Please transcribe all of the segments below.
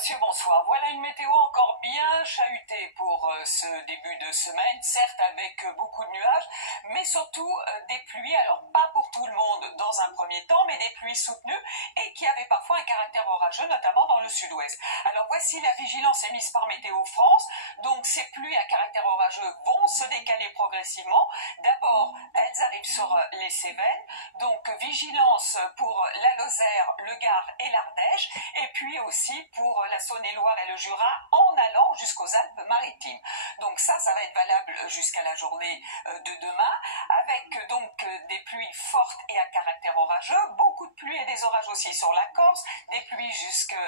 monsieur, bonsoir. Voilà une météo encore bien chahutée pour ce début de semaine, certes avec beaucoup de nuages, mais surtout des pluies, alors pas pour tout le monde dans un premier temps, mais des pluies soutenues et qui avaient parfois un caractère orageux, notamment dans le sud-ouest. Alors voici la vigilance émise par Météo France. Donc ces pluies à caractère orageux vont se décaler progressivement. D'abord, elles arrivent sur les Cévennes, donc vigilance pour la Lozère, le Gard et l'Ardèche, et puis aussi pour la Saône-et-Loire et le Jura en allant jusqu'aux Alpes-Maritimes. Donc ça va être valable jusqu'à la journée de demain, avec donc des pluies fortes et à caractère orageux, beaucoup de pluies et des orages aussi sur la Corse, des pluies jusqu'à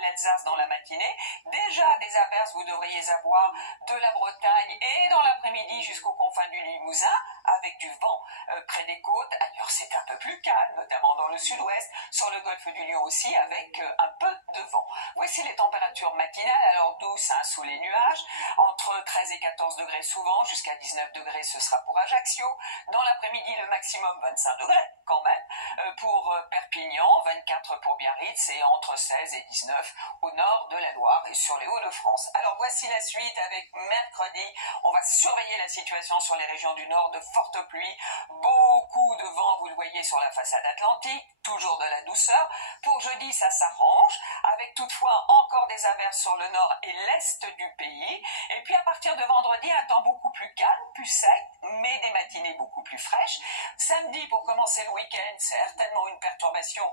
l'Alsace dans la matinée, déjà des averses vous devriez avoir de la Bretagne et dans l'après-midi jusqu'aux confins du Limousin, avec du vent près des côtes. Ailleurs c'est un peu plus calme, notamment dans le sud-ouest, sur le golfe du Lion aussi, avec un peu de vent. Voici les températures matinales, alors douces sous les nuages, entre 13 et 14 degrés souvent, jusqu'à 19 degrés ce sera pour Ajaccio. Dans l'après-midi le maximum 25 degrés quand même, pour Perpignan, 24 pour Biarritz et entre 16 et 19 au nord de la Loire et sur les Hauts-de-France. Alors voici la suite avec mercredi, on va surveiller la situation sur les régions du nord, de fortes pluies, beaucoup de vent, vous le voyez sur la façade atlantique, toujours de la douceur. Pour jeudi, ça s'arrange, avec toutefois encore des averses sur le nord et l'est du pays. Et puis à partir de vendredi, un temps beaucoup plus calme, plus sec, mais des matinées beaucoup plus fraîches. Samedi, pour commencer le week-end, certainement une perturbation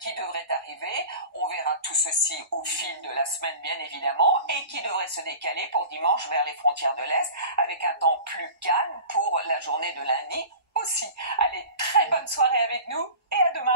qui devrait arriver. On verra tout ceci au fil de la semaine, bien évidemment, et qui devrait se décaler pour dimanche vers les frontières de l'Est, avec un temps plus calme pour la journée de lundi aussi. Allez, très bonne soirée avec nous et à demain.